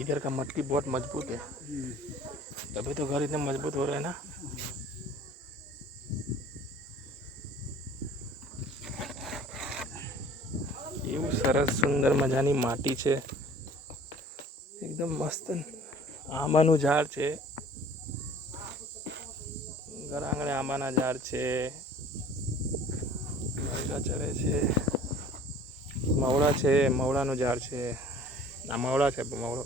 इधर का मटकी बहुत मजबूत है, तभी तो घर इतने मजबूत हो रहे हैं ना। એવું સરસ સુંદર મજાની માટી છે, એકદમ મસ્ત આંબાનું ઝાડ છે, ઘર આંગણે આંબાના ઝાડ છે, મરઘા ચરે છે, મવડા છે, મવડાનું ઝાડ છે, આ મવડા છે, મવડો